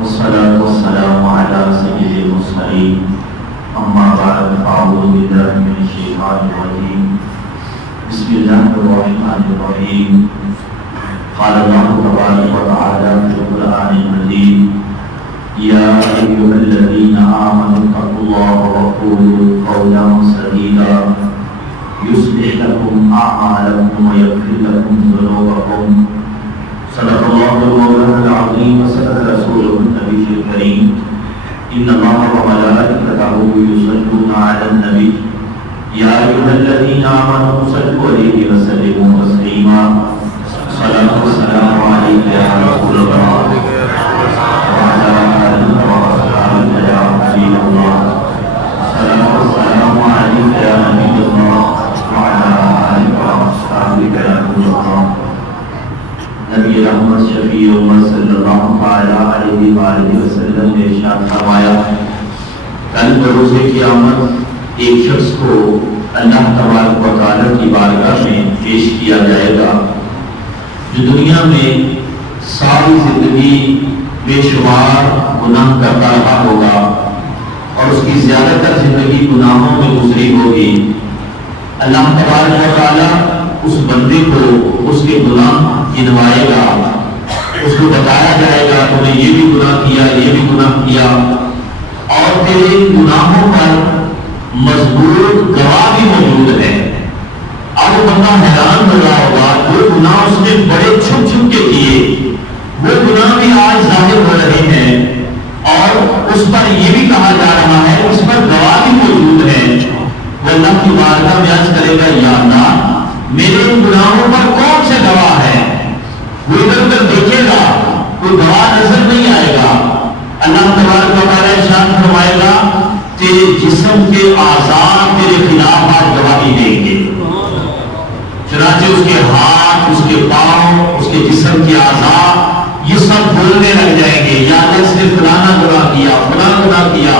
والصلاة والسلام على سيد المرسلين أما بعد فأعوذ بالله من الشيطان الرجيم بسم الله الرحمن الرحيم قال الله تبارك وتعالى في القرآن المجيد يا أيها الذين آمنوا اتقوا الله وقولوا قولا سديدا يصلح لكم أعمالكم ويغفر لكم ذنوبكم صدق الله مولانا العظيم وصدق رسوله النبي الكريم إن الله وملائكته يصلون على النبي يا أيها الذين آمنوا صلوا عليه وسلموا تسليما صلاة والسلام عليك يا رسول الله وعلى آله وصحبه يا حبيب الله صلاة والسلام عليك يا نبي الله وعلى آله وصحبه يا نور الله نبی رحمت شفیع امت صلی اللہ علیہ وآلہ وسلم نے ارشاد فرمایا کل بروز قیامت ایک شخص کو اللہ تبارک و تعالیٰ کی بارگاہ میں پیش کیا جائے گا جو دنیا میں ساری زندگی بے شمار گناہ کرتا رہا ہوگا اور اس کی زیادہ تر زندگی گناہوں میں گزری ہوگی. اللہ تبارک و تعالیٰ اس بندے کو اس کے گناہ گنوائے گا, اس کو بتایا جائے گا تو نے یہ بھی گناہ کیا, یہ بھی گناہ کیا, اور تیرے گناہوں پر مضبوط گواہ بھی موجود ہے. اب وہ بندہ حیران ہو رہا ہوگا جو گناہ اس نے بڑے چھپ چھپ کے کیے وہ گناہ بھی آج ظاہر ہو رہے ہیں اور اس پر یہ بھی کہا جا رہا ہے اس پر گواہ بھی موجود ہے. وہ اللہ کی بارگاہ میں عرض کرے گا یا اللہ میرے ان گناہوں پر کون سے گواہ ہے. وہ ادھر ادھر دیکھے گا کوئی گواہ نظر نہیں آئے گا. اللہ تبارک و تعالیٰ ارشاد فرمائے گا تیرے جسم کے اعضاء تیرے خلاف آج گواہی دیں گے. چنانچہ اس کے ہاتھ, اس کے پاؤں, اس کے جسم کے اعضاء یہ سب بولنے لگ جائیں گے یا اللہ اس نے فلانا گناہ کیا, فلاں گناہ کیا.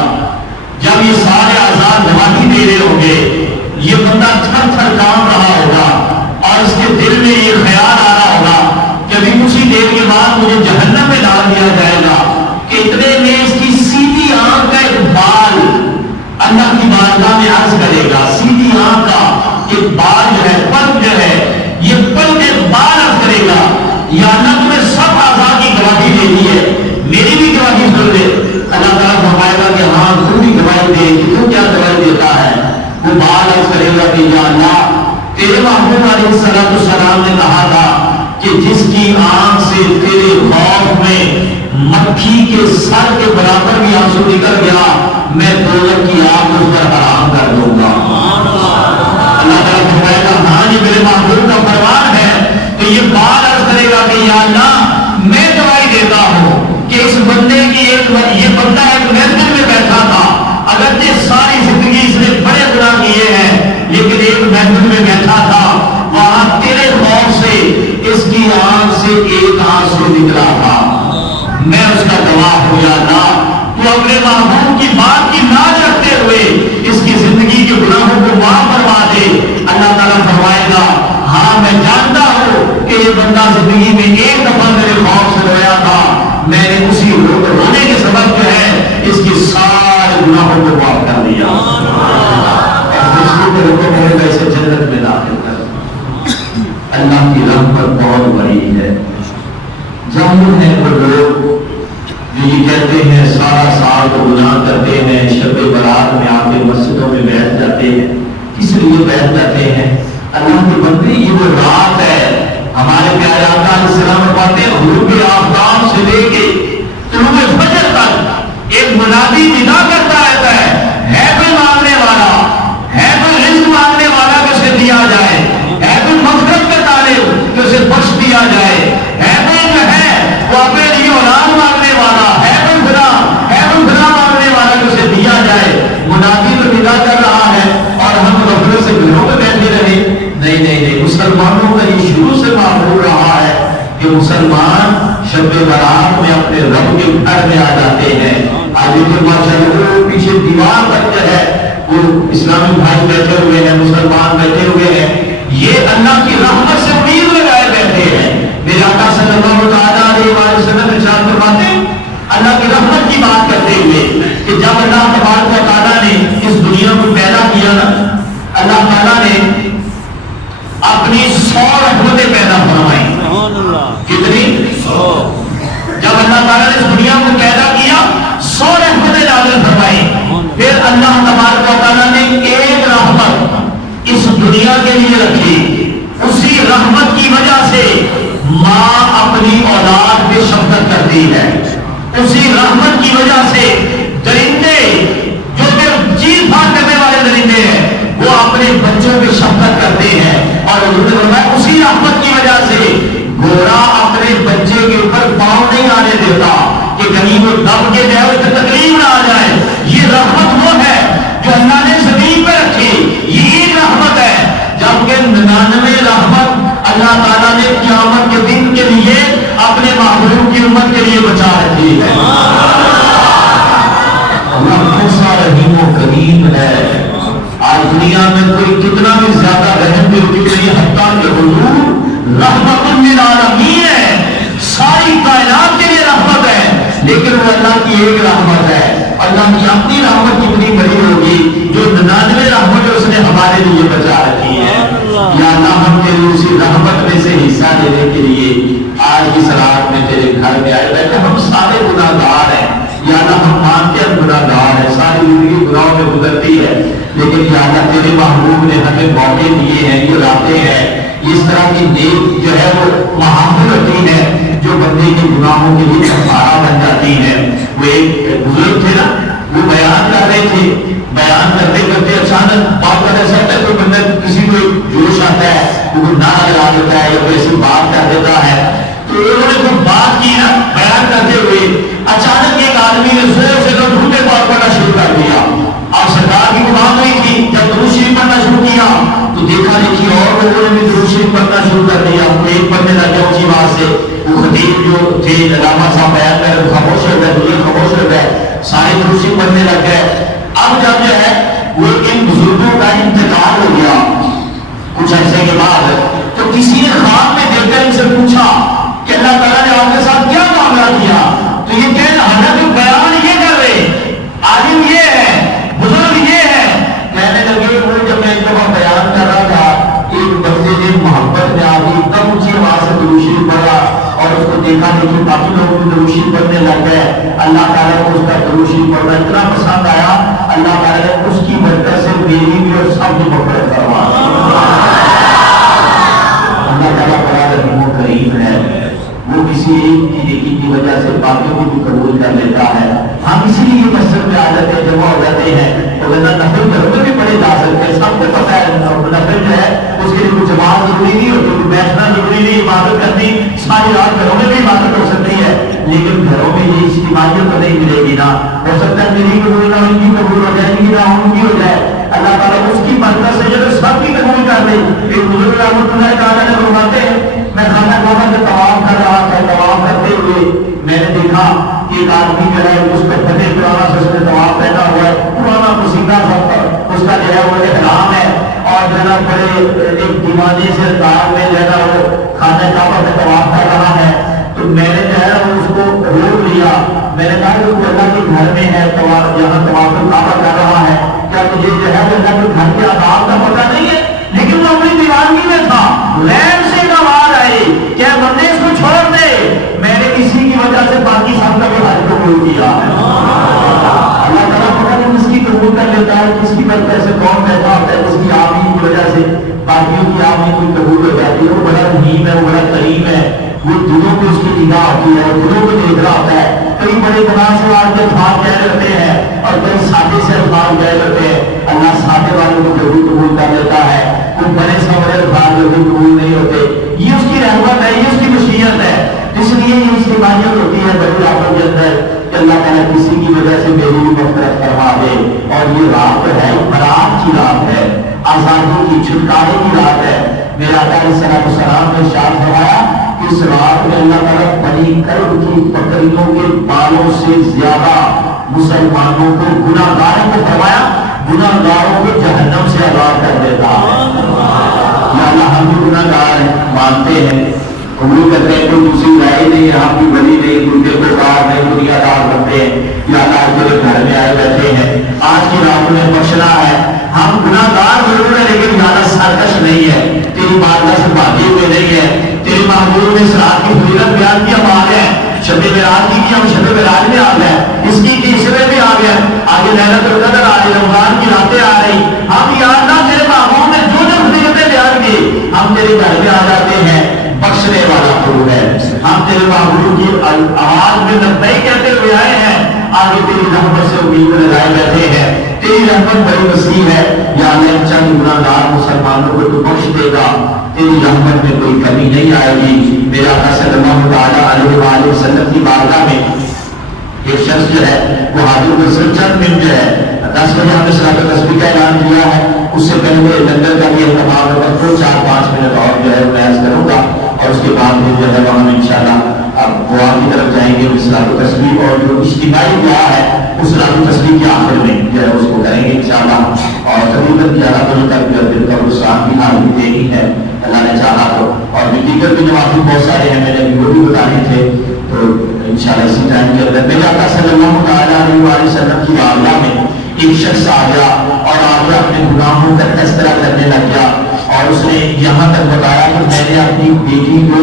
جب یہ سارے اعضاء گواہی دے رہے ہوں گے یہ بندہ تھر تھر کام رہا ہوگا اور اس کے دل میں یہ خیال آ رہا ہوگا کہ ابھی کچھ ہی دیر کے بعد مجھے جہنم میں ڈال دیا جائے گا کہ اتنے میں اس کی سیدھی آنکھ کا ایک بال اللہ کی بارگاہ میں عرض کرے گا. سیدھی آنکھ کا ایک بال جو ہے, پلک جو ہے, یہ پلک ایک بال عرض کرے گا یا اللہ تمہیں سب اعضاء کی گواہی دینی ہے, میری بھی گواہی سن لے. اللہ تعالیٰ فرمائے گا کہ ہاں تو بھی گواہی دے, کہ تو کیا گواہی دیتا ہے. وہ بال عرض کرے گا کہ یا اللہ تیرے محبوب علیہ السلام نے کہا تھا کہ جس کی آنکھ سے تیرے خوف میں مکھی کے سر کے برابر بھی آنسو نکل گیا میں دوزخ کی آگ اس پر حرام کر دوں گا. اللہ تعالیٰ فرمائے گا ہاں یہ میرے محبوب کا فرمان ہے. تو یہ بات عرض کرے گا کہ یا اللہ میں گواہی دیتا ہوں کہ اس بندے کی یہ بندہ ایک محفل میں بیٹھا تھا, اگرچہ ساری زندگی اس نے بڑے گناہ کیے ہیں لیکن ایک محفل میں بیٹھا تھا, وہاں تیرے خوف سے اس کی آنکھ سے ایک آنسو نکلا تھا, میں اس کا گواہ ہوں. یا اللہ تو اپنے محبوب کی بات کی لاج رکھتے ہوئے اس کی زندگی کے گناہوں کو معاف فرما دے. اللہ تعالیٰ فرمائے گا ہاں میں جانتا ہوں کہ یہ بندہ زندگی میں ایک دفعہ میرے خوف سے رویا تھا, میں نے اسی رونے کے سبب جو ہے اس کی سارے گناہوں کو معاف کر دیا. ایسے جنت میں داخل کر. اللہ کی رحمت بہت بڑی ہے. ظاہر ہے وہ لوگ جو یہ کہتے ہیں سارا سال تو گناہ کرتے ہیں, شب برات میں آ کے مسجدوں میں بیٹھ جاتے ہیں. کس لیے بیٹھ جاتے ہیں؟ اللہ کے بندے یہ وہ رات ہے ہمارے پیارے آقا علیہ السلام فرماتے ہیں غروب آفتاب سے لے کے طلوع فجر تک ایک منادی ندا کرتا رہتا ہے کوئی مانگنے والا, ہے کوئی رزق مانگنے والا کہ اسے دیا جائے, ہے کوئی مغفرت کا طالب کہ اسے بخش دیا جائے, ہے کوئی جو ہے وہ اپنے لیے اولاد مانگنے والا, ہے کوئی بنا مانگنے والا کہ اسے دیا جائے. منادی تو ندا کر رہا ہے اور ہم غفلت سے گھروں میں بیٹھے رہے. نہیں, مسلمانوں کا یہ شروع سے معمول رہا ہے کہ مسلمان شب برات میں اپنے رب کے گھر میں آ جاتے ہیں. آج کے ماشاءاللہ پیچھے دیوار تک جو ہے وہ اسلامی بھائی بیٹھے ہوئے ہیں، مسلمان بیٹھے ہوئے ہیں، یہ اللہ کی رحمت سے امید لگائے بیٹھے ہیں۔ میرے آقا صلی اللہ تعالیٰ علیہ وسلم ارشاد فرماتے ہیں اللہ کی رحمت کی بات کرتے ہوئے کہ جب اللہ تبارک و تعالیٰ نے اس دنیا کو پیدا کیا نا، اللہ تعالیٰ نے اپنی 100 رحمتیں پیدا فرمائی۔ کتنی؟ 100۔ جب اللہ تعالیٰ نے اس دنیا کو پیدا کیا 100 رحمتیں نازل فرمائی، پھر اللہ تبارک و تعالیٰ نے ایک رحمت اس دنیا کے لیے رکھی، اسی رحمت کی وجہ سے ماں اپنی اولاد پہ شفقت کرتی ہے، اسی رحمت کی وجہ سے درندے جو کہ چیز پھاڑ کرنے والے درندے ہیں وہ اپنے بچوں پہ شفقت کرتے ہیں، اور حضور نے فرمایا اسی رحمت کی وجہ سے گھوڑا اپنے بچے کے اوپر پاؤں نہیں آنے دیتا کہ کہیں وہ دب کے جائے اسے تکلیف نہ آ جائے۔ یہ رحمت وہ ہے جو اللہ نے زمین پہ رکھی، یہ ایک رحمت ہے، جبکہ 99 رحمت اللہ تعالیٰ نے قیامت کے دن کے لیے اپنے محبوب کی امت کے لیے بچا رکھی ہے۔ اللہ کیسا رحیم و کریم ہے۔ آج دنیا میں کوئی کتنا بھی زیادہ رحم دل کی نہیں، حتیٰ کہ حضور رحمت للعالمین ہے، ساری کائنات کے لیے رحمت ہے، لیکن وہ اللہ کی ایک رحمت ہے۔ اللہ کی اپنی رحمت کتنی بڑی ہوگی جو 99 رحمتیں اس نے ہمارے لیے بچا رکھی ہیں۔ یا اللہ ہم تیری اسی رحمت میں سے حصہ لینے کے لیے آج کی رات میں تیرے گھر میں آئے بیٹھے، ہم سارے گناہ گار ہیں یا اللہ، ہم مانتے ہیں گناہ گار ہیں، ساری زندگی گناہوں میں گزرتی ہے، لیکن یا اللہ تیرے محبوب نے ہمیں موقع دیے ہیں، یہ راتیں ہیں، اس طرح کی نیک جو ہے وہ محافل ہوتی ہے جو بندے کے گناہوں کے لیے کفارہ بن جاتی ہے۔ وہ ایک بزرگ تھے نا، وہ بیان کر رہے تھے، بیان کرتے کرتے اچانک بات کر ایسا ہوتا ہے کوئی بندہ کسی کو جوش آتا ہے، وہ نعرہ لگا دیتا ہے یا کوئی ایسی بات کر دیتا ہے، تو انہوں نے کوئی بات کی نا بیان کرتے ہوئے، اچانک ایک آدمی نے زور سے ڈھونڈے بات پڑھنا شروع کر دیا۔ اب سرکار کی بات نہیں تھی، جب درود شریف پڑھنا شروع کیا تو دیکھا دیکھی اور لوگوں نے بھی درود شریف پڑھنا شروع کر دیا، ایک پڑھنے لگ گیا اونچی آواز سے، وہ خطیب جو تھے علامہ صاحب بیان کر رہے خاموش ہو گئے، دنیا خاموش ہو گئے، سارے درود شریف پڑھنے لگ گئے۔ اب جب جو ہے وہ ان بزرگوں کا انتقال ہو گیا کچھ عرصے کے بعد، تو کسی نے خواب میں دیکھ کر ان سے پوچھا کہ اللہ تعالیٰ نے آپ کے ساتھ کیا معاملہ کیا؟ تو یہ کہنا حضرت بیان یہ کر رہے، عالم یہ ہے، بزرگ یہ ہے، کہنے لگے وہ جب میں ایک دفعہ بیان کر رہا تھا ایک بندے نے محبت میں آ گئی تب اونچی آواز سے درود شریف پڑھا اور اس کو دیکھا دیکھی باقی لوگ بھی درود شریف پڑھنے لگ گئے، اللہ تعالیٰ کو اس کا درود شریف پڑھنا اتنا پسند آیا، اللہ تعالیٰ نے اس کی برکت سے میری بھی اور سب کی مغفرت فرما دی۔ اللہ تعالیٰ بڑا رحیم و کریم ہے، وہ کسی ایک کی نیکی کی وجہ سے باقیوں کو بھی قبول کر لیتا ہے۔ ہم اسی لیے مسجد میں آ جاتے ہیں، جمع ہو جاتے ہیں، اور نفل گھروں میں بھی پڑھے جا سکتے ہیں، سب کو پتہ ہے نفل جو ہے اس کے لیے کوئی جماعت ضروری نہیں ہوتی، بیٹھنا ضروری نہیں، عبادت کرنی ساری رات گھروں میں بھی عبادت ہو سکتی ہے، لیکن گھروں میں یہ اجتماعیت تو نہیں ملے گی نا، ہو سکتا ہے میری قبول نہ ان کی قبول ہو جائے گی نہ ان کی ہو جائے، اللہ تعالیٰ اس کی برکت سے جو سب کی قبول کر دے۔ ایک بزرگ رحمۃ اللہ تعالیٰ نے فرماتے ہیں میں خانہ کعبہ سے طواف کر رہا تھا، طواف کرتے ہوئے میں نے دیکھا کہ ایک آدمی جو ہے اس کو فتح پرانا سے اس نے طواف پہنا ہوا ہے، پرانا مسیحا سب اس کا جو ہے وہ احرام ہے، اور جو ہے بڑے ایک دیوانے سے دار میں جو ہے وہ خانہ کعبہ سے طواف کر رہا ہے، تو میں نے جو ہے اس کو روک لیا، میں نے کہا کہ وہ اللہ کے گھر میں ہے، یہاں طواف کعبہ کر رہا ہے، کیا تجھے جو ہے وہ اللہ کے گھر کے آداب کا پتہ نہیں ہے؟ لیکن وہ اپنی دیوانگی میں تھا، غیر سے ایک آواز آئی کہ بندے اس کو چھوڑ دے، میں نے اسی کی وجہ سے باقی سب کا بھی حج قبول کیا ہے۔ اللہ تعالیٰ پتہ نہیں کس کی قبول کر لیتا ہے، کس کی برکت سے کون بیٹھا ہوتا ہے، اس کی آمین کی وجہ سے باقیوں کی آمین کوئی قبول ہو جاتی ہے۔ وہ بڑا رحیم ہے، وہ بڑا کریم ہے، وہ دلوں کو اس کی نگاہ ہوتی ہے، دلوں کو دیکھ رہا ہوتا ہے۔ کئی بڑے گناہ سے آج الفاظ کہہ کرتے ہیں اور کئی سادے سے الفاظ کہہ کرتے ہیں، اللہ سادے والوں کو ضرور قبول کر لیتا ہے، وہ بڑے سے بڑے الفاظ جو قبول نہیں ہوتے، یہ اس کی رحمت ہے، یہ اس کی مشیت ہے، اس لیے یہ اجتماعیت ہوتی ہے بڑی راتوں کے اندر کہ اللہ تعالیٰ کسی کی وجہ سے میری بھی مغفرت فرما دے۔ اور یہ رات ہے برات کی رات ہے، آزادی کی چھٹکارے کی رات ہے۔ میرا آقا علیہ السلام نے ارشاد فرمایا کہ اس رات میں اللہ تعالیٰ بنی کرب کی بکریوں کے بالوں سے زیادہ مسلمانوں کو گناہگاروں کو فرمایا گناہگاروں کو جہنم سے آزاد کر دیتا ہے۔ یا اللہ ہم بھی گناہگار مانتے ہیں، قبول کرتے ہیں، کوئی دوسری رائے نہیں ہے، ہم بھی بلی نہیں، کوئی بے کردار نہیں، دنیا دار بنتے ہیں۔ یا اللہ آج میرے گھر میں آئے بیٹھے ہیں، آج کی رات میں بخشنا ہے، ہم گناہگار ضرور ہیں لیکن زیادہ سرکش نہیں ہے، تیری بارگاہ سے بھاگے ہوئے نہیں ہے، تیرے محبوب نے اس رات کی فضیلت بیان کی، ہم آ گئے شب معراج کی ہم شب معراج میں آ گئے، اس کی اس میں بھی آ گئے، آگے لیلۃ القدر آ رہی، رمضان کی راتیں آ رہی، ہم یا اللہ تیرے محبوب نے جو جو فضیلتیں بیان کی ہم تیرے گھر میں آ جاتے ہیں، بخشنے والا تو ہے، ہم تیرے محبوب کی آواز میں لبیک کہتے ہوئے آئے ہیں، آگے تیری رحمت سے امید لگائے بیٹھے ہیں، تیری رحمت بڑی وسیع ہے، یا اللہ چند گناہگار مسلمانوں کو تو بخش دے گا، تیری رحمت میں کوئی کمی نہیں آئے گی۔ میرا آقا صلی اللہ تعالیٰ علیہ وآلہ وسلم کی بارگاہ میں ایک شخص جو ہے وہ حاضر ہوئے چند منٹ جو ہے 10 بجے ہم نے صلاۃ التسبیح کا اعلان کیا ہے، اس سے پہلے لنگر کا بھی اہتمام ہے، بس 4-5 منٹ اور جو ہے میں عرض کروں گا اور اس کے بعد جو ہے وہاں انشاءاللہ اب دعا کی طرف جائیں گے، صلاۃ التسبیح اور جو اجتماعی دعا ہے اس صلاۃ التسبیح کے آخر میں جو ہے اس کو کریں گے انشاءاللہ، اور تقریباً 11 بجے تک جو ہے قبرستان کی حاضری دینی ہے اللہ نے چاہا تو، اور دیگر بھی نوافل بہت سارے ہیں، میں نے وہ بھی بتانے تھے، تو انشاءاللہ اسی ٹائم کے اندر میرے آقا صلی اللہ تعالیٰ علیہ وآلہ وسلم کی بارگاہ میں ایک شخص آ گیا اور آگے اپنے گناہوں کا تذکرہ کرنے لگ گیا، اور اس نے یہاں تک بتایا کہ میں نے اپنی بیٹی کو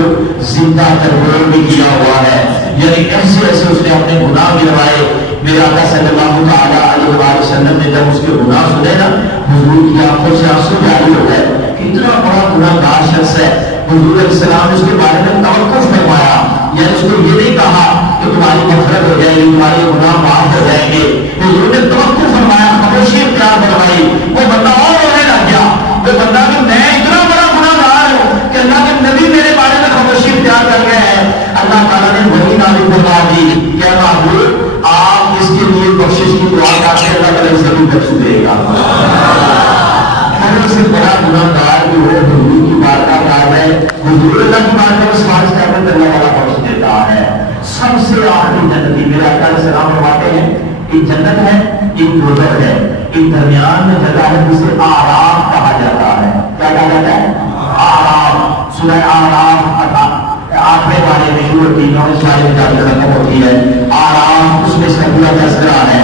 زندہ تربیت بھی کیا ہوا ہے، یعنی ایسے ایسے اس نے اپنے گناہ گنوائے۔ میرے آقا صلی اللہ تعالیٰ علیہ وآلہ وسلم نے جب اس کے گناہ سنے نا، حضور کی آنکھوں سے آنسو جاری ہو گئے، اتنا بڑا گناہ گار شخص ہے، حضور علیہ السلام نے اس کے بارے میں توقف فرمایا، یعنی اس کو یہ نہیں کہا کہ تمہاری مغفرت ہو جائے گی، تمہارے گناہ معاف ہو جائیں گے، حضور نے توقف فرمایا، خاموشی اختیار فرمائی، وہ بندہ اور رونے لگ گیا، وہ بندہ کہ میں اتنا بڑا گناہ گار ہوں کہ اللہ کے نبی میرے بارے میں خاموشی اختیار کر گئے ہیں۔ اللہ تعالیٰ نے وہی نازل فرما دی کہ محبوب آپ اس کے لیے بخشش کی دعا کرتے ہیں، اللہ تعالیٰ اسے بھی بخش دے گا۔ ہر سے بڑا گناہ گار جو ہے حضور کی بارگاہ میں آ جائے، حضور اللہ کی بارگاہ میں سماج کرنے تو اللہ تعالیٰ بخش دیتا ہے۔ سب سے آخری جنتی میرے آقا علیہ السلام فرماتے ہیں ایک جنت ہے ایک دوزخ ہے، ایک درمیان میں جگہ ہے جسے آرام کہا جاتا ہے۔ کیا کہا جاتا ہے؟ آرام۔ سورہ آرام 8ویں پارے میں شروع ہوتی ہے، 9ویں پارے میں جا کے ختم ہوتی ہے۔ آرام اس میں اس کا پورا تذکرہ ہے۔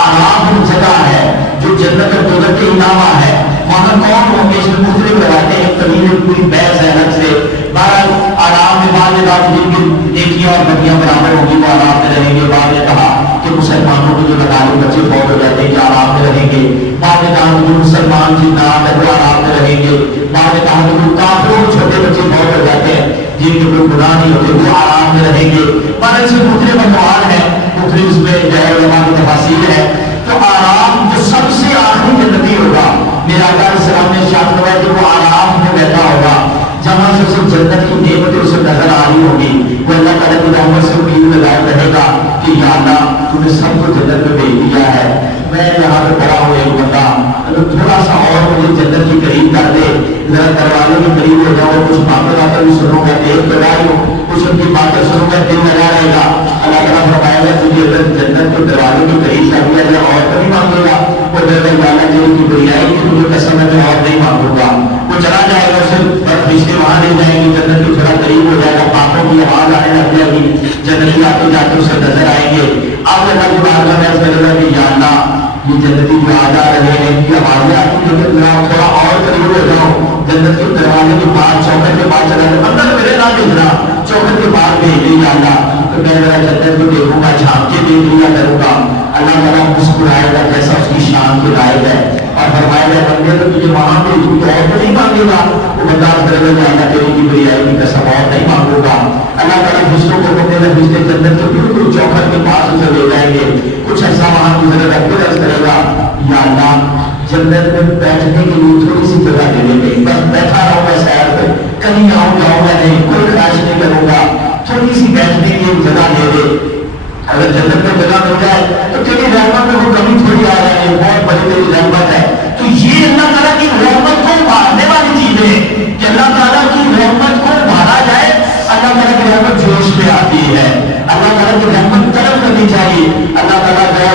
آرام وہ جگہ ہے جو جنت اور دوزخ کے علاوہ ہے، وہاں کون ہوں گے اس میں مختلف روایتیں ہیں، طویل پوری بحث ہے الگ سے۔ بہرحال آرام میں بعد میں بات جن کی نیکیاں اور بدیاں برابر ہوگی وہ آرام میں رہیں گے۔ بعد نے کہا کہ مسلمانوں کو جو لگانے بچے فوت ہو جاتے ہیں کہ آرام میں رہیں گے۔ بعد نے کہا کہ جو مسلمان جنات ہیں وہ آرام میں رہیں گے۔ بعد نے کہا کہ جو کافروں کے چھوٹے بچے فوت ہو جاتے ہیں جن کے کوئی گناہ نہیں ہوتے وہ آرام میں رہیں گے۔ بعد سے مختلف اقوال ہیں، مختلف اس میں جو ہے علماء کی تفاسیر ہے۔ تو آرام جو سب سے آخری جنتی ہوگا، میرے آقا علیہ السلام نے ارشاد فرمایا کہ وہ آرام میں بیٹھا ہوگا، جہاں سے اسے جنت کی نعمتیں اسے نظر آ رہی ہوگی، وہ اللہ تعالیٰ کی رحمت سے امید لگائے رہے گا کہ یا اللہ تم نے سب کو جنت میں بھیج دیا ہے، میں یہاں پہ پڑا ہوں ایک بندہ، اگر تھوڑا سا اور مجھے جنت کی قریب کر دے، ذرا دروازے کے قریب ہو جاؤ، کچھ باتیں باتیں بھی سنوں گا، دیکھ لگا ہوں کچھ ان کی باتیں سنوں گا، دل لگا رہے گا۔ اللہ تعالیٰ فرمائے گا تجھے اگر جنت کے دروازے کے قریب کر دیا جائے اور تو نہیں مانگے گا، وہ اللہ جی کی بریائی کی مجھے قسم ہے میں اور نہیں مانگوں گا، وہ چلا جائے گا، اسے رشتے وہاں لے جائیں گے، جنت کے تھوڑا قریب ہو جائے گا، پاپوں کی آواز آنے لگ جائے گی، جنتی آتے جاتے اسے نظر آئیں گے۔ آپ اللہ کی بارگاہ میں عرض کرے گا کہ یا اللہ یہ جنتی جو آ جا رہے ہیں کہ آوازیں آتی ہیں کہ تھوڑا اور قریب ہو جاؤ، جنت کے دروازے کے بعد چوکھٹ کے بعد چلا جائے، اندر میرے نہ بھیجنا، چوکھٹ کے بعد بھیج دے یا اللہ، تو میں ذرا جنت کو دیکھوں گا، جھانک کے دیکھ لیا کروں گا۔ اللہ تعالیٰ مسکرائے گا جیسا اس کی شان کے لائق ہے، اور فرمائے گا بندے تو تجھے وہاں پہ تو اور تو نہیں مانگے گا، وہ بندہ کرے گا اللہ تیری کی بریائی کی قسم اور نہیں مانگوں گا۔ اللہ تعالیٰ فرشتوں کو کہتے ہیں فرشتے جنت کے بالکل چوکھٹ کے پاس اسے لے جائیں گے، کچھ ایسا وہاں گزرے گا، پھر عرض کرے گا یا اللہ جنت میں بیٹھنے کے لیے تھوڑی سی جگہ دے دیں گے، بس بیٹھا رہوں میں سیر پہ، کہیں آؤں جاؤں گا نہیں، کوئی خواہش نہیں کروں گا، تھوڑی سی بیٹھنے کی جگہ دے دے۔ اگر جنت میں جگہ مل جائے تو تیری رحمت میں وہ کمی تھوڑی آ رہی ہے، بہت بڑی تیری رحمت ہے۔ تو یہ اللہ تعالیٰ کی رحمت کو مارنے والی چیز ہے کہ اللہ تعالیٰ کی رحمت کو مارا جائے، اللہ تعالیٰ کی رحمت جوش میں آتی ہے، اللہ تعالیٰ کی رحمت طلب کرنی چاہیے۔ اللہ تعالیٰ گیا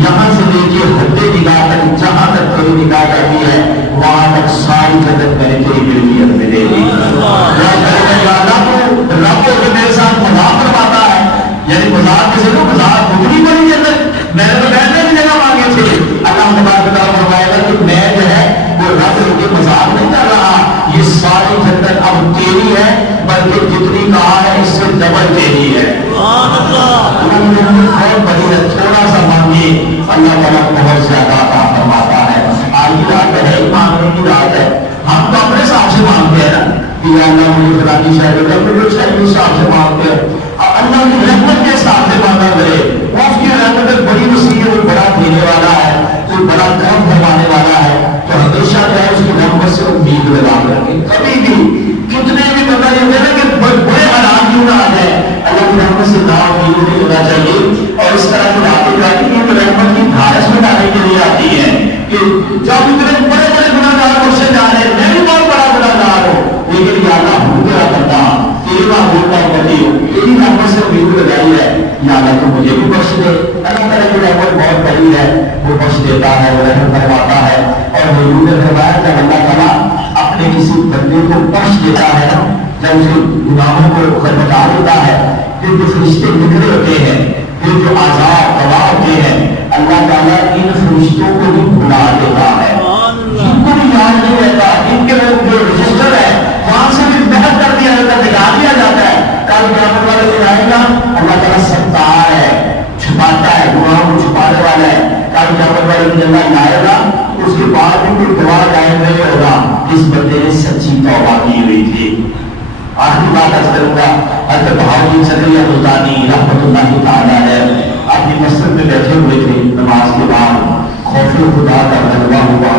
یہاں سے لے کے حد نگاہ تک جہاں تک تیری نگاہ جاتی ہے وہاں تک ساری جگت میں نے تیری ملکیت میں دے دی. رب جو میرے ساتھ مذاق کرواتا ہے یعنی مذاق کسی کو مذاق بھگنی پڑی جنت میں نے تو بیٹھنے کی جگہ مانگے تھے. اللہ تبارک و تعالیٰ فرمائے گا کہ میں جو ہے وہ رب کے مذاق نہیں کر رہا یہ ساری جنت اب تیری ہے بلکہ جتنی کہا ہے اس سے ڈبل تیری ہے. بہت بڑی ہے تھوڑا سا مانگے اللہ تعالیٰ بہت زیادہ عطا فرماتا ہے. آج کی رات ہے مانگنے کی رات ہے. ہم تو اپنے حساب سے مانگتے ہیں نا کہ اللہ مجھے فلانی شاید جو چاہیے اس حساب سے مانگتے ہیں. اللہ کی رحمت کے حساب سے مانگا کرے اس کی رحمت ایک بڑی وسیع ہے. وہ بڑا دینے والا ہے کوئی بڑا کرم فرمانے والا ہے تو ہمیشہ جو ہے اس کی رحمت سے امید لگا کر کے کبھی بھی کتنے بھی پتہ یہ ہے کہ بڑے حالات کیوں نہ آ جائے اللہ کی رحمت سے نا امید نہیں ہونا چاہیے. اور اس طرح کی باتیں جاتی ہیں کہ رحمت کی دھارس میں ڈالنے کے لیے آتی ہے کہ جب اتنے بڑے بڑے گناہگار مجھ سے جا رہے ہیں میں بھی بہت بڑا گناہگار ہوں لیکن یا اللہ ہوں کیا کرتا تیری بات بولتا ہوں کبھی تیری رحمت سے امید لگائی ہے یا اللہ تو مجھے بھی بخش دے. اللہ تعالیٰ کی رحمت بہت بڑی ہے وہ بخش دیتا ہے وہ رحم کرواتا ہے. اور حضور نے فرمایا جب اللہ تعالیٰ اپنے کسی بندے کو بخش دیتا ہے جب اسے گناہوں کو بتا دیتا ہے پھر جو فرشتے نکلے ہوتے ہیں پھر جو آزاد گواہ ہوتے ہیں اللہ تعالیٰ ان فرشتوں کو بھی بلا دیتا ہے. ان کو بھی یاد نہیں رہتا ان کے جو رجسٹر ہے وہاں سے بھی بحث کر دیا جاتا ہے نکال دیا جاتا ہے. کل قیامت والے دن آئے گا اللہ تعالیٰ ستار ہے چھپاتا ہے گناہوں کو چھپانے والا ہے. کل قیامت والے دن اللہ لائے گا اس کے بعد بھی کوئی گواہ قائم نہیں ہوگا اس بندے نے سچی توبہ کی ہوئی تھی. آخری بات عرض کروں گا حضرت بہاؤالدین صدریہ ملتانی رحمۃ اللہ تعالیٰ علیہ اپنی مسجد میں بیٹھے ہوئے تھے نماز کے بعد خوف خدا کا غلبہ ہوا.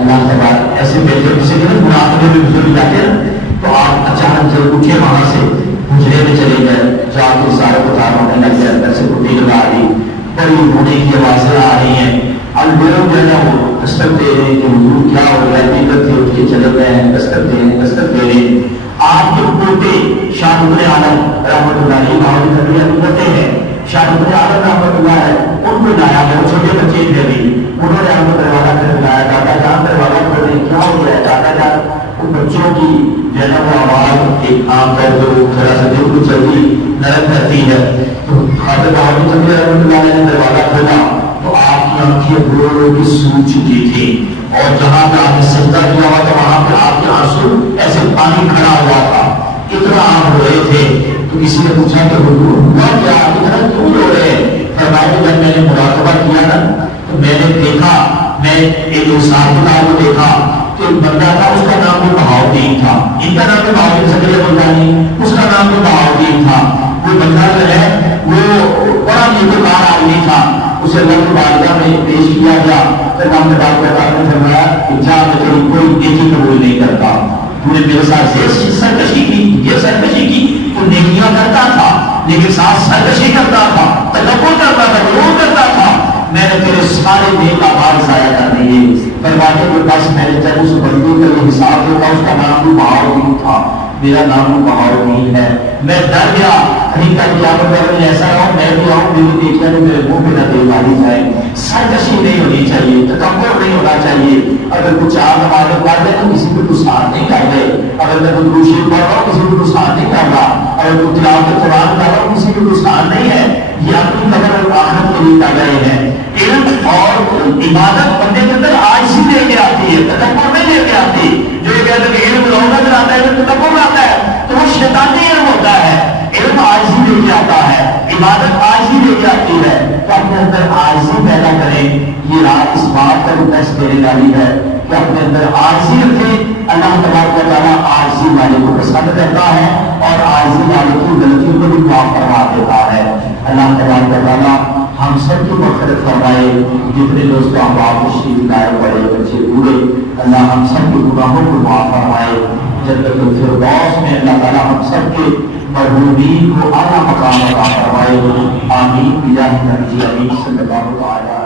اللہ تعالیٰ ایسے بیٹھے کسی کے مناقبے میں بزرگ جاتے ہیں تو آپ اچانک جب اٹھے وہاں سے حجرے میں چلے گئے جا کے سارے بتا ہونے لگ گئے اندر سے کٹی لگا رہی بڑی ہونے کی آوازیں آ رہی ہیں. البرم جو ہے وہ دستک دے رہے ہیں کہ حضور کیا ہو رہا ہے دقت سے اٹھ کے چلے گئے ہیں دستک دے رہے ہیں. آپ کے پوتے شاہ ابن عالم رحمۃ اللہ علیہ بہاؤالدین صدریہ پوتے ہیں شاہ ابن عالم رحمۃ اللہ ہے ان کو لایا وہ چھوٹے بچے تھے ابھی انہوں نے آپ کو دروازہ کر لایا دادا جان دروازہ کر رہے کیا ہو گیا دادا جان ان بچوں کی جو ہے نا وہ آواز ایک عام طور پر ذرا سا دل کو جلدی نرم کرتی ہے تو حضرت بہاؤالدین صدریہ رحمۃ اللہ علیہ نے دروازہ کھولا تو آپ کی آنکھیں رو کی سوکھ چکی تھی اور جہاں پہ آپ نے سجدہ کیا ہوا تھا وہاں پہ آپ کے آنسو ایسے پانی کھڑا ہوا تھا اتنا آپ رو رہے تھے. تو کسی نے پوچھا کہ حضور ہوا کیا اتنا کیوں رو رہے ہیں؟ فرمایا کہ جب میں نے مراقبہ کیا نا تو میں نے دیکھا میں ایک انسان کو دیکھا کہ ایک بندہ تھا اس کا نام بھی بہاؤالدین تھا ان کا نام بھی بہاؤالدین صدریہ ملتانی اس کا نام بھی بہاؤالدین تھا. وہ بندہ جو ہے وہ بڑا نیکوکار آدمی تھا اسے اللہ کی بارگاہ میں پیش کیا گیا پھر اللہ تبارک و تعالیٰ نے فرمایا کہ جا میں تیری کوئی نیکی قبول نہیں کرتا تو نے میرے ساتھ سرکشی کی یہ سرکشی کی تو نیکیاں کرتا تھا لیکن ساتھ سرکشی کرتا تھا تکبر کرتا تھا غرور کرتا تھا میں نے تیرے سارے نیک اعمال ضائع کر دیے. فرماتے کے پاس میں نے جب اس بندے کا یہ حساب دیکھا اس کا نام بھی بہاؤالدین تھا میرا نام بھی بہاؤالدین ہے. میں ڈر گیا کہیں کا قیامت میں ایسا ہو میں بھی آؤں میری نیکیاں تو میرے منہ پہ نہ دے ماری جائے. سرکشی نہیں ہونی چاہیے تکبر نہیں ہونا چاہیے. اگر کچھ آپ نمازیں پڑھ لیں تو کسی کو نقصان نہیں کر دے. اگر میں کوئی دوسری پڑھ رہا ہوں کسی کو نقصان نہیں کر رہا. اگر کوئی تلاوت قرآن کر رہا ہوں کسی کو نقصان نہیں ہے. یہ اپنی قدر اور آخرت کے لیے کر رہے ہیں. علم اور عبادت بندے کے اندر عاجزی لے کے آتی ہے تکبر نہیں لے کے آتی. جو یہ کہتے ہیں کہ علم لوگوں سے آتا ہے تکبر آتا ہے تو وہ شیطانی علم ہوتا ہے. علم عاجزی لے کے آتا ہے عبادت عاجزی لے کے آتی ہے. تو اپنے اندر عاجزی پیدا کریں. یہ رات اس بات کا بھی ٹیسٹ دینے والی ہے کہ اپنے اندر عاجزی رکھیں. اللہ تبارک و تعالیٰ عاجزی والے کو پسند کرتا ہے اور عاجزی والے کی غلطیوں کو بھی معاف کروا دیتا ہے. اللہ تبارک و تعالیٰ ہم سب کی مغفرت فرمائے. جتنے دوست احباب تشریف لائے بڑے بچے بوڑھے اللہ ہم سب کے گناہوں کو معاف فرمائے. جنت الفردوس میں اللہ تعالیٰ ہم سب کے مرحومین کو اعلیٰ مقام عطا فرمائے. آمین بجاہ نبی امین صلی اللہ علیہ وسلم.